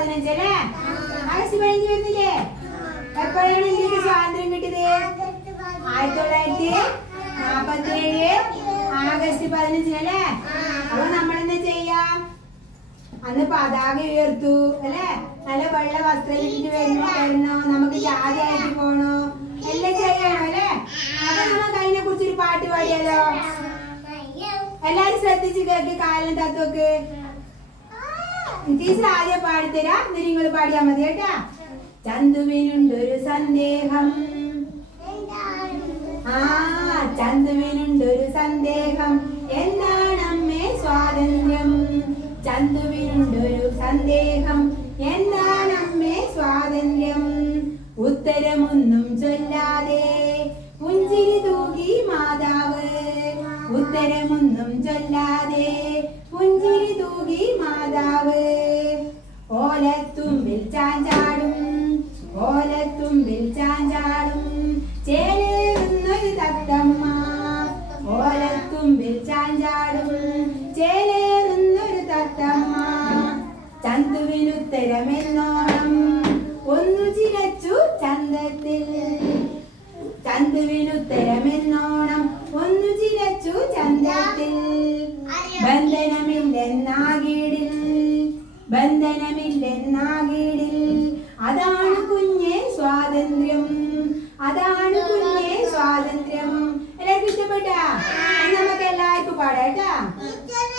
15 അല്ലേ? ആഗസ്റ്റ് 15 വരുന്നില്ലേ? എപ്പോഴാണ് ഇന്ത്യക്ക് സ്വാതന്ത്ര്യം കിട്ടിയത്? 1947 ആഗസ്റ്റ് 15 അല്ലേ? അപ്പൊ നമ്മളെന്താ ചെയ്യാം? അന്ന് പതാക ഉയർത്തു അല്ലേ? നല്ല വെള്ള വസ്ത്രം ഇട്ടിട്ട് വരണോ, നമുക്ക് ജാതിയായിട്ട് പോണോ, എല്ലാം ചെയ്യണം അല്ലേ? അപ്പൊ നമുക്ക് അതിനെ കുറിച്ചൊരു പാട്ട് പാടിയാലോ? എല്ലാരും ശ്രദ്ധിച്ച് കേൾക്ക്. കാലം തത്വക്ക് ടീച്ചർ ആദ്യം പാടിത്തരാം, നിങ്ങൾ പാടിയാ മതി കേട്ടാ. ചന്തുവിനുണ്ടൊരു സന്ദേഹം, ചന്തുവിനുണ്ടൊരു സന്ദേഹം, എന്താണമ്മേ സ്വാതന്ത്ര്യം? ചന്തുവിനുണ്ടൊരു സന്ദേഹം, എന്താണമ്മേ സ്വാതന്ത്ര്യം? ഉത്തരമൊന്നും ചൊല്ലാതെ പുഞ്ചിരി തൂകി മാതാവ്, ഉത്തരമൊന്നും ചൊല്ലാതെ പുഞ്ചിരി തൂകി മാതാവ്. ഓലത്തുമ്പിൽ ചാഞ്ചാടും, ഓലത്തുമ്പിൽ ചാഞ്ചാടും ചേലേറുന്നൊരു തത്തമ്മ, ഓലത്തുമ്പിൽ ചാഞ്ചാടും ചേലേറുന്നൊരു തത്തമ്മ. ചന്തുവിനുത്തരമെന്നോണം ഒന്നു ചിരച്ചു ചന്തത്തിൽ, ചന്തുവിനുത്തരമെന്നോണം ഒന്നു ചിരച്ചു ചന്തത്തിൽ. ബന്ധനമില്ലെന്നാകീടിൽ, ബന്ധനമില്ലെന്നാകീടിൽ, അതാണ്